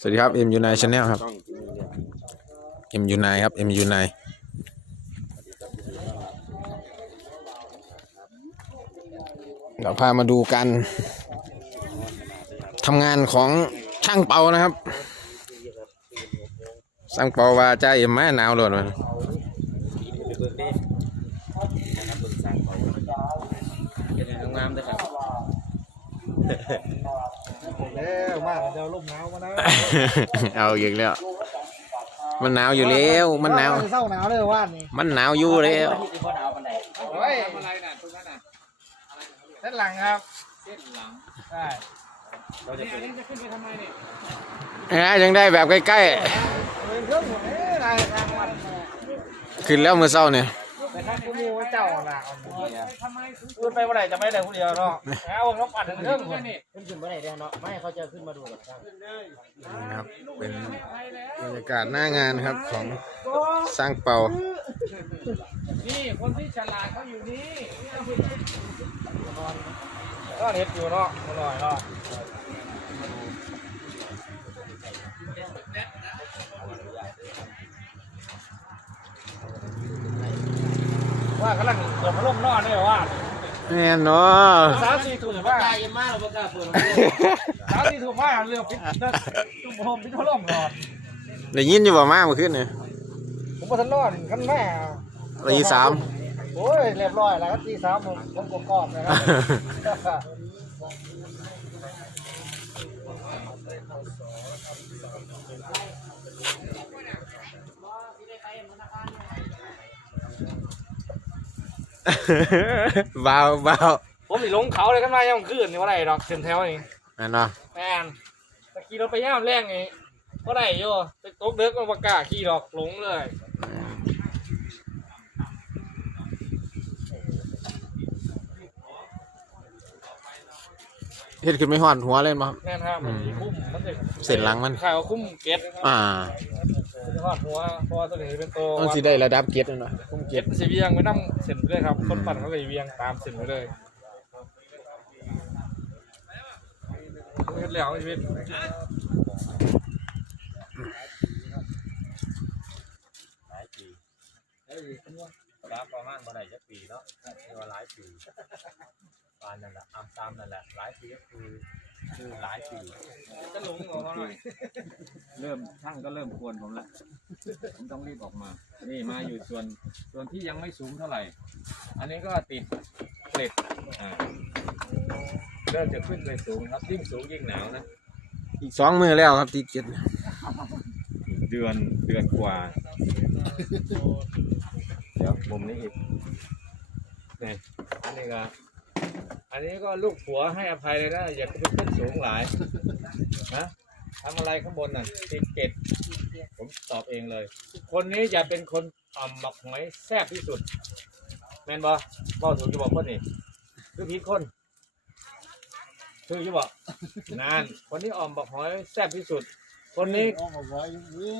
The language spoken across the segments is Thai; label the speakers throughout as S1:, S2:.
S1: สวัสดีครับ M U 9 Channel ครับ M U 9ครับ M U 9เดี๋ยวพามาดูการทำงานของช่างเปานะครับช่างเปาว่าใจเอ็มมาหนาวเลยมัน
S2: งามเลยครับ
S3: แล้วมากเดี๋ยวลมหนาวมานะ
S1: เอาอีกแล้ว มันหนาวอยู่แล้วมันหนาว
S3: เศร้าหนาวเลยว่านนี่
S1: มันหนาวอยู่แล้ว
S2: ที่พ่อดาวปันได
S3: เฮ้ย
S2: อะไรน่ะตรงนั้นน่ะ
S3: เส้นหลังครับ
S2: เส้นหลัง
S3: ใช่
S2: เราจะเป็นจะขึ้นไปทำไมเนี่ย
S1: นะยังได้แบบใกล้
S3: เป็นเครื่องหมดเอ้ยนายทางวัน
S1: ๆขึ้นแล้วเมื่อเช้าเนี่ย
S3: แต่ท่านผู้มีเจ้าน่ะพูดไปว่าไหนจะไม่ได้ผู้เดียวเนาะเอาน้องปั่นเรื่องหนี่
S2: ขึ้นขึ้นเมื่อไหร่ได้เนาะไม่เขาจะขึ้นมาดูกับช่าง
S1: นะครับเป็นบรรยากาศหน้างานครับของสร้างเป่า
S3: นี่คนที่ฉลาดเขาอยู่นี่ก็เห็ดอยู่เนาะอร่อยเนาะ ว่ากำลังเปิดพัดลมนอนด้วยว่า
S1: แน่นอน
S3: สามสี่ถุงว่า
S2: ตายยังมากเราประกาศเปิด
S3: สามสี่ถุงว่าเรือพิษตุ้มโฮมพิษพัดลมนอน
S1: ได้ยินอยู่บ่มากเมื่อคืนเนี่ย
S3: ผมก็ทันนอนขั้นแม่
S1: ตีสาม
S3: โอ้ยเรียบร้อยแล้วครับตีสามผมผมกกอบนะครับ
S1: บาเบา
S3: ผมนี่ลงเขาเลยขึ้นมาย่ำคืนนี่ว่าไรดอกเส้นแถวนี่
S1: แน่นอน
S3: แมนตะกี้เราไปย่ามแรงนี่ว่าไรโย่ไปตกเด็กมันประกล้าขี่ดอกหลงเลย
S1: เฮ็ดขึ้นไม่หอนหัวเล่นบ่
S3: แม่นครับมันสิคุ้มมันจะ
S1: เส้นหลังมัน
S3: ข่าวคุ้มเก็ต
S1: อ่า
S3: มันจะทอดหัวเพราะว่าตัวนี้เป็นตัว
S1: มันสิได้ระดับเกียรติเนาะคุ้มเกี
S3: เก็
S1: ยร
S3: ต
S1: ติ
S3: มันสิเวียงไปนั่งเส้นไปเลยครับคนปั่นเขาเลยเวียงตามเส้นไปเลยเฮ็ดแล้วชีวิต
S2: หลายปีรับประมาณเมื่อไหร่จะปีเนาะว่าหลายปี ปานนั่นแหละตามตามนั่นแหละหลายปีก็คือคือหลายปี
S3: จะหลงเหรอเขาหน่อย
S4: เริ่มช่างก็เริ่มกวนผมละผมต้องรีบออกมา นี่มาอยู่ส่วนส่วนที่ยังไม่สูงเท่าไหร่ อันนี้ก็ติดเกล็ดอ่าเริ่มจะขึ้นไปสูงครับยิ่งสูงยิ่งหนาวนะ
S1: อีกสองมือแล้วครับตีเกียรติ
S4: เดือนเดือนกว่า เดี๋ยวมุมนี้อีกนี่อันนี้ก็อั นนี้ก็ลูกผัวให้อภัยเลยนะอย่าไปขึ้นสูงหลายนะทำอะไรข้างบนน่ะติดเกล็ดผมตอบเองเลย คนนี้อย่าเป็นคนอ่ำหมักหอยแซ่บที่สุด แมนบอบอกถูกจะบอกคนนี่คือผิดคนคือจะบอกนานคนนี้อ่อมบักหอยแซ่บที่สุด คนนี้
S3: เอาของไว้อยู่พี่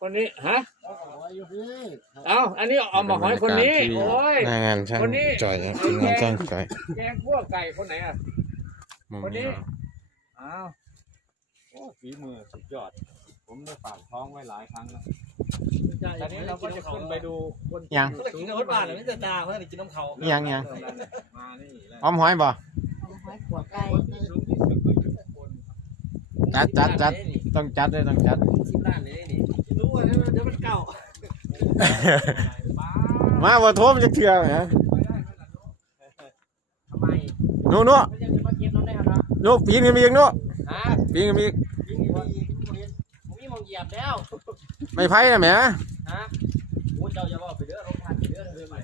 S4: คนนี้ฮะ
S3: เอาของไว้อยู่พี่
S4: เอ้าอันนี้อ่อมบักหอยคนนี้โอ้ย
S1: หน้างานช่าง
S4: คนนี้
S1: จ่อยครับทีมงานช่างจ่อย
S4: แกงคั่วไก่คนไหนอะ
S1: มุม
S4: คน
S1: นี้
S4: นี้อ้าวโอ้ฝีมือสุดยอด ผมได้ฝากท้องไว้หลายครั้งแล้วตอนนี้เราก็จะขึ้นไปดูคน
S1: ยัง
S4: สู
S3: กิน
S4: ง
S3: รถบ้านเลยไม่จะตาเพื่อนกินน้ำเขา
S1: ยังยัง
S4: มานี่แหละ
S1: อ้อมหอยบ่
S5: หอยขัวไก่
S4: คนที่สูงที่สุดก็อยู่ข้างบน
S1: จัดจัดจัดต้องจัดเลยต้องจัด
S2: สิบล้านเลย นี่
S3: รู้ว่าเดี๋ยวมันเก่า
S1: มาบ่โทมจะเถื่อแหม
S2: ทำไม
S1: นู่นนู่น
S2: ไม่ยังจะมาเก็บน้ำได้ครับเนาะ
S1: นู่นปีนกันมีอีกนู่น
S2: ฮะ
S1: ปีนกันมีอีก
S2: ผมมีมองเหยียบแล้ว
S1: ไม่ไผ่นะแหม
S2: ฮะโอ้เจ้าอย่าบอกไปเด้อรถพันไปเด้อเลยใหม่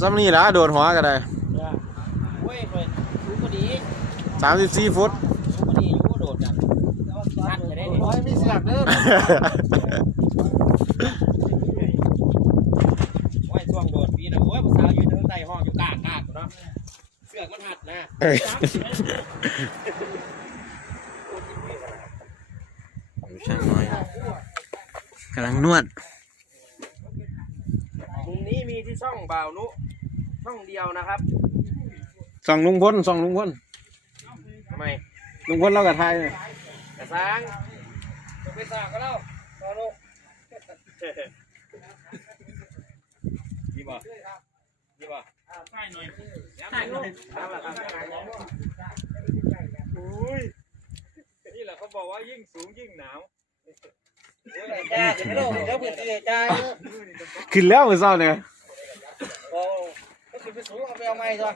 S1: ซ้ำนี่ล่ะโดดหัวก็ได้
S2: เว้ยเว้ยรู้ก็ดี
S1: 34ฟุต
S2: รู้ก็ดีอยู่ก็โดดกันพัน ไปได้
S3: ร้อยมีเสียกเด้อ
S2: โอ้ยช่วงโดดปีนะโอ้ยผู้สาวยืนทั้งใต้ห้องอยู่กลางกลางเนาะเสือกมันหัดนะ
S1: เอ้ยช่างน้อยกำลังนวด
S2: มุมนี้มีที่ช่องบ่าวนุช่องเดียวนะครับ
S1: ส่องลุงพลส่องลุงพล
S2: ทำไม
S1: ลุงพลเราก็ทาย
S2: กระซังจะ ไปสร้างก็แล้วรอลูก
S4: นี่บ่นี่บ่
S2: ใช่หน่อยใช่หน่อยทำอะไรทำอะไร
S4: อุ้ยนี่แหละเขาบอกว่ายิ่งสูงยิ่งหนาว
S2: จ้าจะไม่ลงเดี๋ยวเพื่อนที่จ้า
S1: ขึ้นแล้วมือเศร้าเนี่ย
S2: โอ้ก็คือไปสูงเอาไปเอาไม้ซะ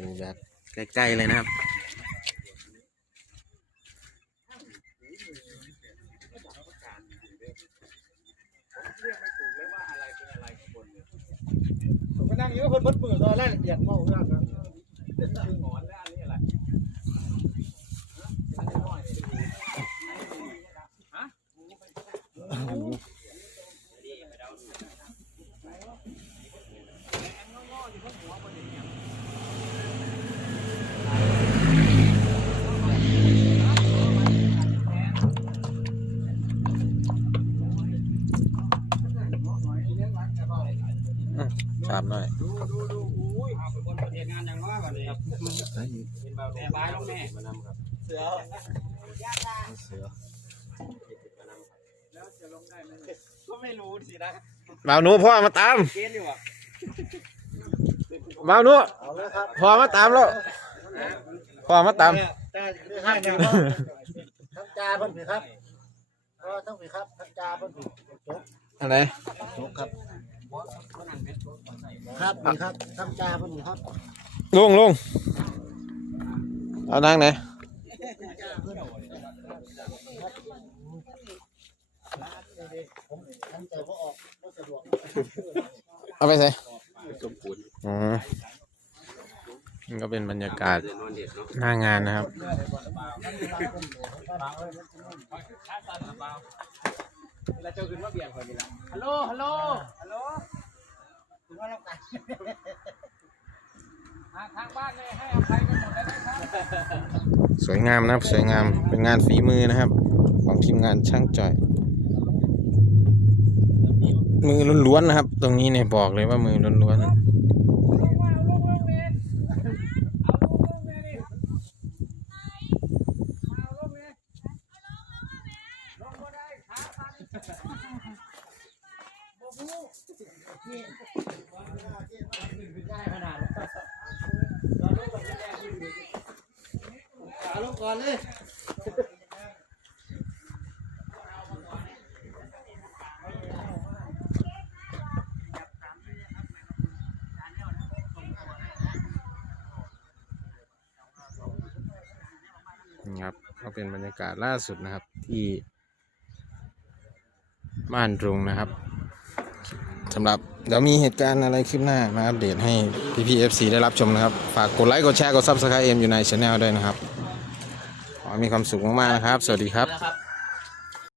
S1: ดูแบบใกล้ๆเลยนะครับ
S2: ไปนั่งอยู่คนบดมือตอนแรกเดียดเมาเรื่อนะ
S4: คือหงอนและอันนี้อะไร
S1: ชามหน่อย
S2: ดูดูดูอุ้ยเอาไปบนประเทศงานอย่างน้อยกว่านี้ครับ แม่บายลงแม่เสือก็ไม่รู้สินะ
S1: บ่าวหนูพ่อมาตาม
S2: เกณฑ์อยู่อะ
S1: บ่าวหนู
S2: เอาเลยครับ
S1: พ่อมาตามแล้วพ่อมาตาม
S2: จ้าให้เนี่ยทั้งจาเพิ่นผิดครับก็ต้องผิดครับทั้งจาเพิ่นผิด
S1: อะไร
S2: จบครับครับครับทั้งจาเพิ่นผิดครับ
S1: ลุงลุงเอานั่งไหน
S2: ผมทั้งใจบ่ออกบ่สะดวก
S1: เอาไปใส่อ๋อนี่ก็เป็นบรรยากาศหน้างานนะครับ
S2: แล้วเจ้าขึ้นมาเบียงคนนี้ละฮัลโหล ฮัลโหล ฮัลโหลถึงว่าเราไก่ ทางบ้านเลยให้อภัยกันหมดแล้วนะครับ
S1: สวยงามนะครับสวยงามเป็นงานฝีมือนะครับ ของทีมงานช่างจ่อย มือล้วนๆนะครับ ตรงนี้เนี่ยบอกเลยว่ามือล้วนๆ
S2: ขา ลงก่อนเลย
S1: ครับก็เป็นบรรยากาศล่าสุดนะครับที่บ้านตรงนะครับสำหรับ เดี๋ยวมีเหตุการณ์อะไรขึ้นหน้ามาอัปเดตให้พี่พีเอฟซีได้รับชมนะครับ ฝากกดไลค์กดแชร์กดซับสไครต์เอ็มอยู่ในช anel ด้วยนะครับขอให้มีความสุขมากๆนะครับ สวัสดี
S2: ครับ